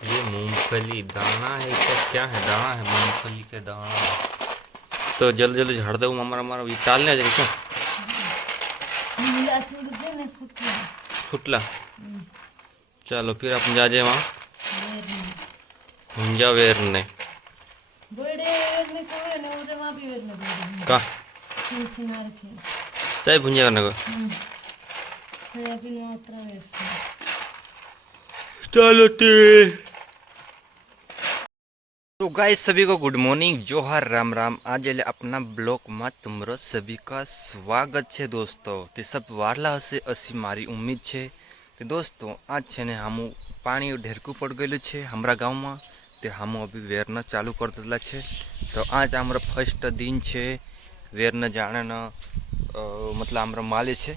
ये मूंगफली दाना है क्या, क्या है? दाना है, मूंगफली के दाना। तो जल्दी जल्दी झाड़ दो, हमारा हमारा ये टालने आ क्या? फुटला। चलो फिर अपन जा जाए वहाँ भुंजा वेरने का चाहे भुंजा करने को। चलो तो गाइस सभी को गुड मॉर्निंग, जोहार, राम राम। आज अपना ब्लॉग में तुमरो सभी का स्वागत है दोस्तों। ते सब वारला हसे असी मारी उम्मीद है। तो दोस्तों आज है ने हम पानी ढेरकू पड़ गये है हमारा गाँव में। तो हम अभी वेरना चालू कर देला है। तो आज हमारा फर्स्ट दिन है वेरना जाने न मतलब हमारा माले है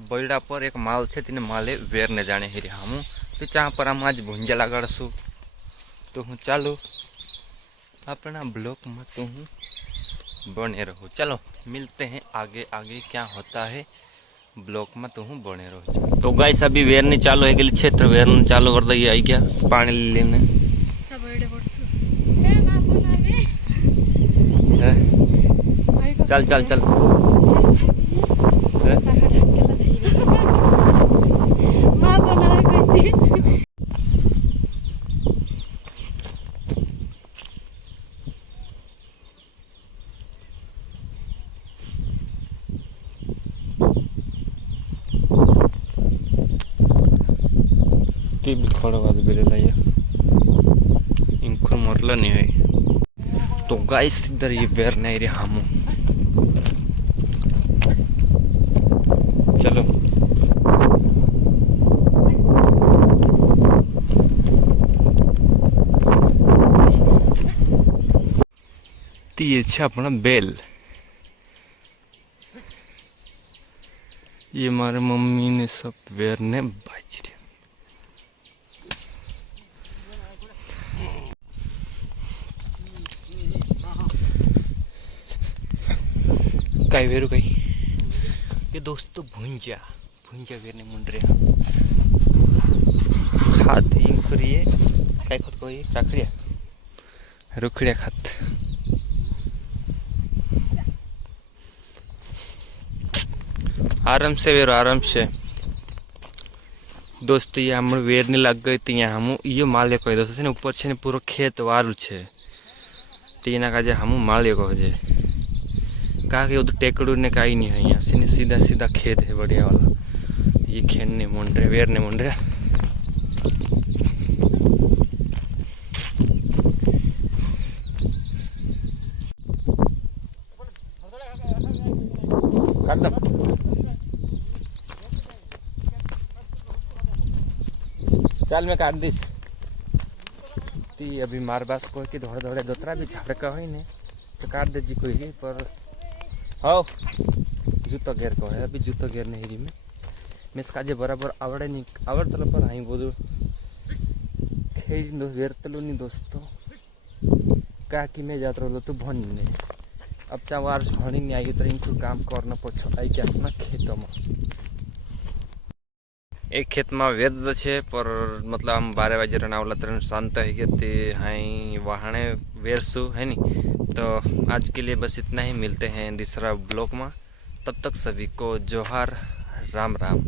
बैड़ा पर एक माल है तीने माले वेरने जाने हेरी हम। तो जहाँ पर हम आज भुंजा लगाड़शू। तो हूँ चालू अपना ब्लॉक में तो हूँ बने रहो। चलो मिलते हैं आगे आगे क्या होता है ब्लॉक में तो हूँ बने रहो। तो गाइस अभी वेरने चालू है गली क्षेत्र वेरने चालू कर दी आई क्या पानी लेने। चल चल चल भी खड़ा बात बेले लाइए इनको मरला नहीं है। तो गाइस इधर ये वेर नहीं रहे हम। चलो तो ये अपना बेल। ये हमारे मम्मी ने सब वेर ने बाज रहे। काय वेरू कई ये दोस्तों भुंजा भुंजा वेरने मुंडरे खात इंखरिए काय खत कोई काकड़िया रुखड़िया खात। आराम से वेरो आराम से दोस्तों। ये हम वेरने लग गई थी यहाँ हम ये माले कह दोस्तों ने ऊपर से पूरा खेत वारू है तीना का हम माले कहे कहा कि उधर टेकड़ू ने कहीं नहीं है। यहाँ से सीधा सीधा खेत है बढ़िया वाला। ये खेलने मुंडरे वेरने मुंडरे चल मैं काट दीस ती अभी मार बास कोई की दौड़े दौड़े दोतरा भी झाड़ का हो ने तो काट दे जी कोई पर हो जूतो घेर को है अभी जूतो घेर नहीं रही मैं इसका जे बराबर आवड़े नहीं आवड़ तलो पर आई बोलू खेल दो घेर तलो नहीं दोस्तों का कि मैं जात रहो तो भन नहीं अब चा वार्ष भनी नहीं आई तो इनको काम करना पछो आई क्या अपना खेतों में। एक खेत में वेद है पर मतलब हम 12 बजे रनावला तरह शांत है कि हाँ वहाने वेरसू है नी। तो आज के लिए बस इतना ही, मिलते हैं दूसरा ब्लॉग में। तब तक सभी को जोहार, राम राम।